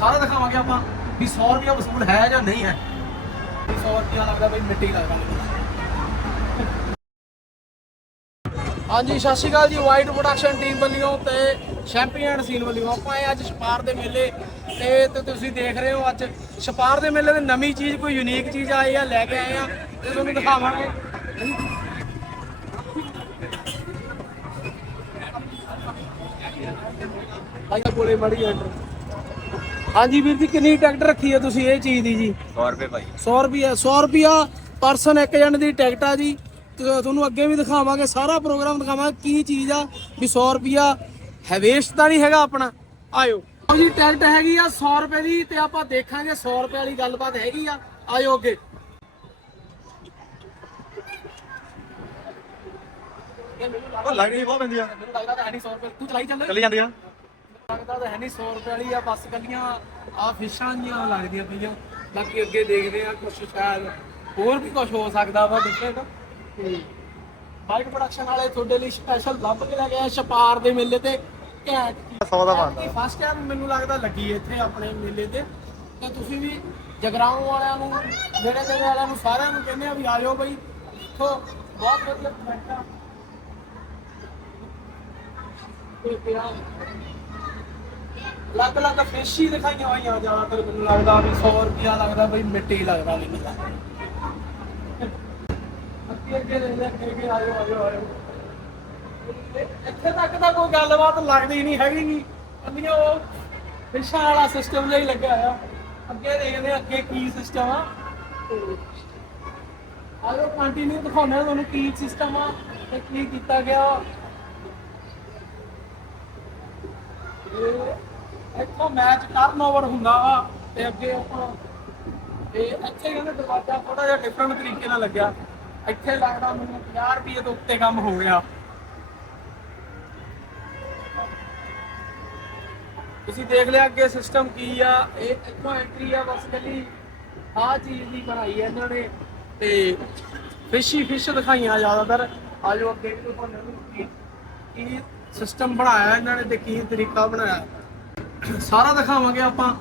ਸਾਰਾ ਦਿਖਾਵਾਂਗੇ ਆਪਾਂ ਵੀ 100 ਰੁਪਿਆ ਵਸੂਲ ਹੈ ਜਾਂ ਨਹੀਂ ਹੈ। 100 ਰੁਪਿਆ ਲੱਗਦਾ ਬਈ ਮਿੱਟੀ ਲੱਗਦਾ ਹਾਂਜੀ, ਸਤਿ ਸ਼੍ਰੀ ਅਕਾਲ ਜੀ ਵਾਈਟ ਪ੍ਰੋਡਕਸ਼ਨ ਟੀਮ ਵੱਲੋਂ ਤੇ ਚੈਂਪੀਅਨ ਸੀਨ ਵੱਲੋਂ। ਆਪਾਂ ਆਏ ਅੱਜ ਛਪਾਰ ਦੇ ਮੇਲੇ ਤੇ ਤੇ ਤੁਸੀਂ ਦੇਖ ਰਹੇ ਹੋ ਅੱਜ। ਛਪਾਰ ਦੇ ਮੇਲੇ ਤੇ ਨਵੀਂ ਚੀਜ਼, ਕੋਈ ਯੂਨੀਕ ਚੀਜ਼ ਆਈ ਆ, ਲੈ ਕੇ ਆਏ ਆ ਤੇ ਤੁਹਾਨੂੰ ਦਿਖਾਵਾਂਗੇ। ਭਾਈ ਦਾ ਕੋਲੇ ਮੜੀ ਐਂਟਰ ਹਾਂਜੀ ਵੀਰ ਜੀ ਕਿੰਨੀ ਟਿਕਟ ਰੱਖੀ ਹੈ ਤੁਸੀਂ ਇਹ ਚੀਜ਼ ਦੀ ਜੀ? 100 ਰੁਪਏ ਭਾਈ। 100 ਰੁਪਿਆ 100 ਰੁਪਿਆ ਪਰਸਨ ਇੱਕ ਜਣ ਦੀ ਟਿਕਟ ਆ ਜੀ। ਤੇ ਤੁਹਾਨੂੰ ਅੱਗੇ ਵੀ ਦਿਖਾਵਾਂਗੇ ਸਾਰਾ ਪ੍ਰੋਗਰਾਮ ਦਿਖਾਵਾਂਗੇ ਕੀ ਚੀਜ਼ ਆ ਵੀ 100 ਰੁਪਿਆ ਹਵੇਸ਼ ਤਾਂ ਨਹੀਂ ਹੈਗਾ ਆਪਣਾ। ਆਇਓ। ਜੀ ਟਿਕਟ ਹੈਗੀ ਆ 100 ਰੁਪਏ ਦੀ ਤੇ ਆਪਾਂ ਦੇਖਾਂਗੇ 100 ਰੁਪਏ ਵਾਲੀ ਗੱਲਬਾਤ ਹੈਗੀ ਆ। ਆਇਓ ਅੱਗੇ। ਲੱਗਣੀ ਬਹੁਤ ਪੈਂਦੀ ਆ। ਮੈਨੂੰ ਲੱਗਦਾ ਤਾਂ ਹੈ ਨਹੀਂ 100 ਰੁਪਏ ਤੂੰ ਚਲਾਈ ਚੱਲ। ਚੱਲੀ ਜਾਂਦੀ ਆ। ਲੱਗਦਾ ਤਾਂ ਹੈ ਨਹੀਂ 100 ਰੁਪਏ ਵਾਲੀ ਆ ਬਸ ਕੱਲੀਆਂ ਆ ਫਿਸ਼ਾਂ ਜੀਆਂ ਲੱਗਦੀਆਂ ਪਈਆਂ। ਬਾਕੀ ਅੱਗੇ ਦੇਖਦੇ ਆ ਕੁਝ ਸ਼ਾਇਦ ਹੋਰ ਵੀ ਕੁਝ ਹੋ ਸਕਦਾ ਵਾ ਡਿਫਰੈਂਟ ਬਾਈਕ ਪ੍ਰੋਡਕਸ਼ਨ ਵਾਲੇ ਤੁਹਾਡੇ ਲਈ ਸਪੈਸ਼ਲ ਲੱਭ ਕੇ ਲੈ ਗਏ ਆ ਛਪਾਰ ਦੇ ਮੇਲੇ ਤੇ। ਘੈਂਟ 100 ਦਾ ਬਣਦਾ ਫਸਟ ਟਾਈਮ ਮੈਨੂੰ ਲੱਗਦਾ ਲੱਗੀ ਇੱਥੇ ਆਪਣੇ ਮੇਲੇ ਤੇ। ਤੇ ਤੁਸੀਂ ਵੀ ਜਗਰਾਉਂ ਵਾਲਿਆਂ ਨੂੰ ਨੇੜੇ ਤੇੜੇ ਵਾਲਿਆਂ ਨੂੰ ਸਾਰਿਆਂ ਨੂੰ ਕਹਿੰਦੇ ਆ ਵੀ ਆਇਓ ਬਈ। ਦੇਖੋ ਬਹੁਤ ਵਧੀਆ ਪ੍ਰੋਡਕਟ ਆ। ਤੇ ਪਿਆ ਲੱਗ ਲੱਗ ਫਿਸ਼ ਹੀ ਦਿਖਾਈਆਂ ਹੋਈਆਂ, ਜ਼ਿਆਦਾਤਰ ਮੈਨੂੰ ਲੱਗਦਾ ਵੀ 100 ਰੁਪਿਆ ਲੱਗਦਾ ਬਈ ਮਿੱਟੀ ਲੱਗਦਾ ਮੈਨੂੰ ਤਾਂ। ਅੱਗੇ ਅੱਗੇ ਲੈ ਲੈ ਅੱਗੇ ਅੱਗੇ ਆਇਓ ਆਇਓ ਆਇਓ। ਇੱਥੇ ਤੱਕ ਤਾਂ ਕੋਈ ਗੱਲਬਾਤ ਲੱਗਦੀ ਨਹੀਂ, ਹੈਗੀ ਨਹੀਂ। ਅੰਦੀਆਂ ਉਹ ਫਿਸ਼ਾਂ ਵਾਲਾ ਸਿਸਟਮ ਜਿਹਾ ਹੀ ਲੱਗਿਆ ਆ ਅੱਗੇ ਦੇਖਦੇ ਆ ਅੱਗੇ ਕੀ ਸਿਸਟਮ ਆ। ਤੇ ਆਇਓ ਕੰਟੀਨਿਊ ਦਿਖਾਉਂਦੇ ਤੁਹਾਨੂੰ ਕੀ ਸਿਸਟਮ ਆ ਤੇ ਕੀ ਕੀਤਾ ਗਿਆ। ਇਹ ਇੱਥੋਂ ਮੈਚ ਟਰਨ ਓਵਰ ਹੁੰਦਾ ਵਾ ਤੇ ਅੱਗੇ ਆਪਾਂ ਇਹ ਇੱਥੇ ਕਹਿੰਦੇ ਦਰਵਾਜ਼ਾ ਥੋੜਾ ਜਿਹਾ ਡਿਫਰੈਂਟ ਤਰੀਕੇ ਨਾਲ ਲੱਗਿਆ। ਇੱਥੇ ਲੱਗਦਾ ਮੈਨੂੰ 50 ਰੁਪਏ ਤੋਂ ਉੱਤੇ ਕੰਮ ਹੋ ਗਿਆ। ਤੁਸੀਂ ਦੇਖ ਲਿਆ ਅੱਗੇ ਸਿਸਟਮ ਕੀ ਆ, ਇਹ ਇੱਥੋਂ ਐਂਟਰੀ ਆ, ਬਸ ਕੱਲੀ ਆਹ ਚੀਜ਼ ਦੀ ਬਣਾਈ ਹੈ ਇਹਨਾਂ ਨੇ ਤੇ ਫਿਸ਼ ਹੀ ਫਿਸ਼ ਦਿਖਾਈਆਂ ਜ਼ਿਆਦਾਤਰ। ਆਜੋ ਅੱਗੇ ਵੀ ਤੁਹਾਨੂੰ ਕੀ ਸਿਸਟਮ ਬਣਾਇਆ ਇਹਨਾਂ ਨੇ ਤੇ ਕੀ ਤਰੀਕਾ ਬਣਾਇਆ। ਸਾਰਾ ਦਿਖਾਵਾਂਗੇ ਆਪਾਂ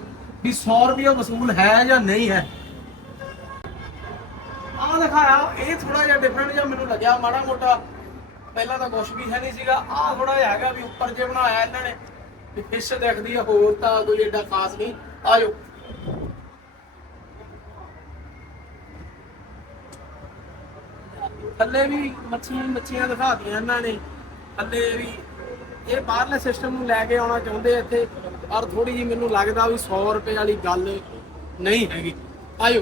ਵੀ 100 ਰੁਪਏ ਵਸੂਲ ਹੈ ਜਾਂ ਨਹੀਂ ਹੈ। ਆਹ ਦਿਖਾਇਆ, ਇਹ ਥੋੜਾ ਜਿਹਾ ਡਿਫਰੈਂਟ ਜਿਹਾ ਮੈਨੂੰ ਲੱਗਿਆ, ਮਾੜਾ ਮੋਟਾ। ਪਹਿਲਾਂ ਤਾਂ ਕੁਝ ਵੀ ਹੈ ਨਹੀਂ ਸੀਗਾ। ਆਹ ਥੋੜਾ ਜਿਹਾ ਹੈਗਾ ਵੀ ਉੱਪਰ ਜੇ ਬਣਾਇਆ ਇਹਨਾਂ ਨੇ, ਵੀ ਫਿਸ਼ ਦਿਖਦੀ ਆ, ਹੋਰ ਤਾਂ ਕੋਈ ਏਡਾ ਖਾਸ ਨਹੀਂ। ਆਜੋ ਥੱਲੇ ਵੀ ਮੱਛੀਆਂ ਮੱਛੀਆਂ ਦਿਖਾਤੀਆਂ ਇਹਨਾਂ ਨੇ। ਥੱਲੇ ਵੀ ਇਹ ਬਾਹਰਲੇ ਸਿਸਟਮ ਨੂੰ ਲੈ ਕੇ ਆਉਣਾ ਚਾਹੁੰਦੇ ਆ ਇੱਥੇ, ਪਰ ਥੋੜੀ ਜੀ ਮੈਨੂੰ ਲੱਗਦਾ ਵੀ 100 ਰੁਪਏ ਵਾਲੀ ਗੱਲ ਨਹੀਂ ਹੈਗੀ। ਆਇਓ।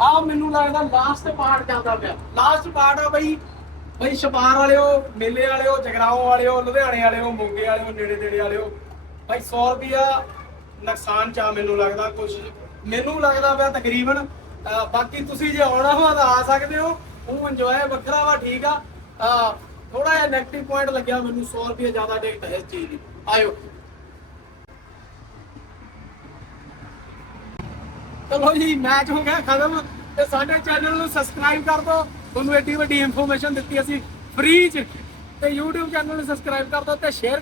ਆ ਮੈਨੂੰ ਲੱਗਦਾ ਲਾਸਟ ਪਾਰਟ ਜਾਂਦਾ ਪਿਆ। ਲਾਸਟ ਪਾਰਟ ਆ ਬਈ ਬਈ ਛਪਾਰ ਵਾਲਿਓ, ਮੇਲੇ ਵਾਲਿਓ, ਜਗਰਾਉਂ ਵਾਲਿਓ, ਲੁਧਿਆਣੇ ਵਾਲਿਓ, ਮੋਗੇ ਵਾਲਿਓ, ਨੇੜੇ ਤੇੜੇ ਵਾਲਿਓ, ਬਈ 100 ਰੁਪਿਆ ਨੁਕਸਾਨ ਚਾ ਮੈਨੂੰ ਲੱਗਦਾ ਕੁਝ ਮੈਨੂੰ ਲੱਗਦਾ ਪਿਆ ਤਕਰੀਬਨ ਬਾਕੀ ਤੁਸੀਂ ਜੇ ਆਉਣਾ ਹੋ ਤਾਂ ਆ ਸਕਦੇ ਹੋ। ਉਹ ਇੰਜੋਏ ਵੱਖਰਾ ਵਾ, ਠੀਕ ਆ। ਥੋੜਾ ਜਿਹਾ 네ਗੇਟਿਵ ਪੁਆਇੰਟ ਲੱਗਿਆ ਮੈਨੂੰ 100 ਰੁਪਏ ਜ਼ਿਆਦਾ ਟਿਕਟ ਹੈ ਇਸ ਚੀਜ਼ ਦੀ। ਆਇਓ। ਚਲੋ ਜੀ ਮੈਚ ਹੋ ਗਿਆ, ਖਤਮ। ਤੇ ਸਾਡੇ ਚੈਨਲ ਨੂੰ ਸਬਸਕ੍ਰਾਈਬ ਕਰ ਦਿਓ। ਤੁਹਾਨੂੰ ਐਡੀ ਵੱਡੀ ਇਨਫੋਰਮੇਸ਼ਨ ਦਿੱਤੀ ਅਸੀਂ ਫ੍ਰੀ ਚ। ਤੇ YouTube ਚੈਨਲ ਨੂੰ ਸਬਸਕ੍ਰਾਈਬ ਕਰ ਦਿਓ ਤੇ ਸ਼ੇਅਰ